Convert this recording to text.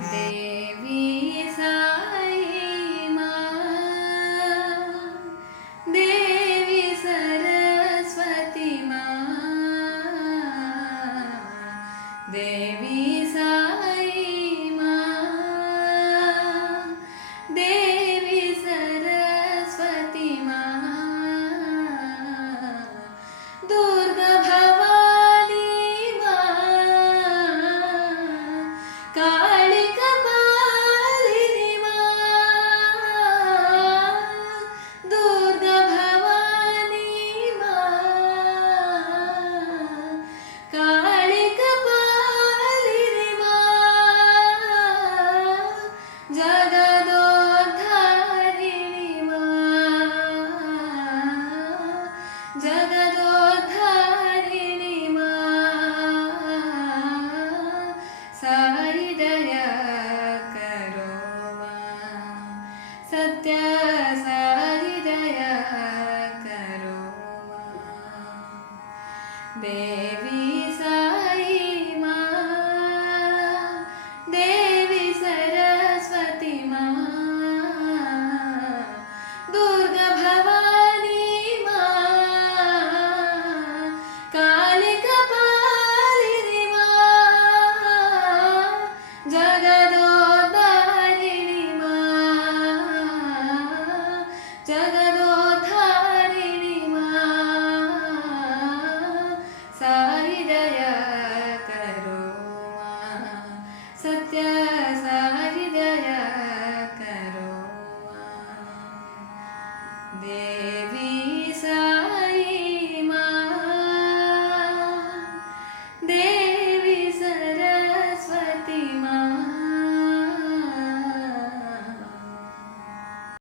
देवी साई माँ, देवी सरस्वती माँ, देवी साई माँ, देवी सरस्वती माँ, दुर्गा भवानी माँ, काली कपालिनी माँ, दुर्गा भवानी माँ, काली कपालिनी माँ, जगदोद्धारिणी माँ, जगदोद्धारिणी माँ, सारी दया करो माँ, सत्य सारी दया करो माँ, देवी साई माँ, देवी सरस्वती माँ, दुर्गा भवानी माँ, काली कपालिनी माँ, जगदोद्धारिणी माँ, जगदोद्धारिणी माँ, सारी दया करो माँ, सत्य